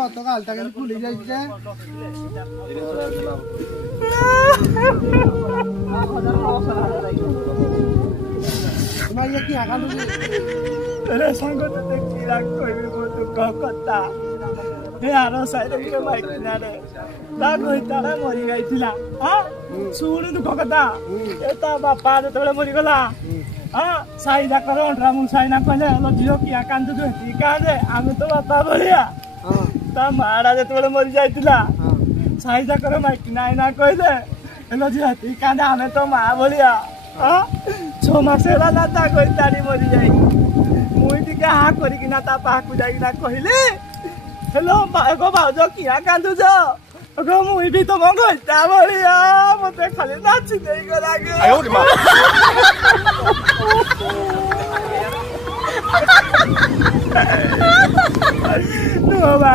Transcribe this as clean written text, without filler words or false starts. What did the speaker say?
কত গালটা কিন্তু খুলে যাচ্ছে তোমার কি আকাল तेरे संग तो देखी राग कोई भी वो तो कहता हे आरो साइड के माइक किनारे ता कोई तारा मरी गई थिला हां सुन तू कहता ए ता बापा जेतबेले मरी गला हां साइडा कर अंडरा मु साइना कहले लो जियो किया कांदु जो ठीक आहे आमे तो बापा बलिया हां ता मारा जेतबेले मरी जाइतिला साइडा कर माइक किनारे कहले लो जियो ठीक आहे आमे तो मा बलिया हां 6 मास होला ना ता कोई तारी मरी जाई मुई टिके हा करिकिना ता पाखु जाइकिना कहिले हेलो गो भाउज किया कान्दुछ गो मुई भी तो मंगलता बलिया मते खाली नाची देई गलागे आयो रे मा